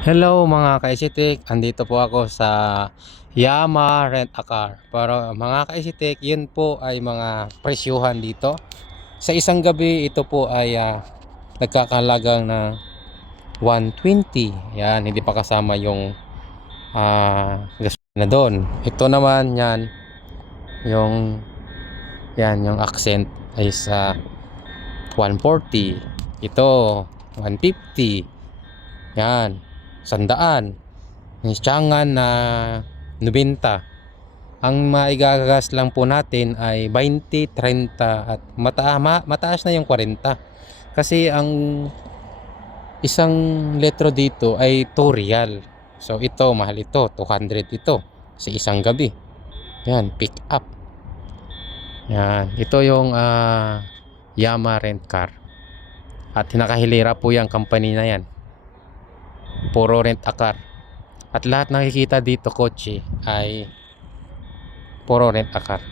Hello mga ka-Isitik, andito po ako sa Yama Rent a Car. Pero mga ka-Isitik, yun po ay mga presyuhan dito. Sa isang gabi, ito po ay nagkakalagang na 120. Yan, hindi pa kasama yung gasolina doon. Ito naman yan, yung yung accent ay sa 140. Ito, 150. Yan, 100. Yung tiyangan na 90. Ang maigagas lang po natin ay 20, 30 at mataas na yung 40. Kasi ang isang litro dito ay 2 real. So ito, mahal ito, 200 ito sa isang gabi. Yan, pick up. Yan, ito yung Yama Rent Car. At nakahilera po yung company na yan. Puro rent a car. At lahat nakikita dito kotse ay puro rent a car.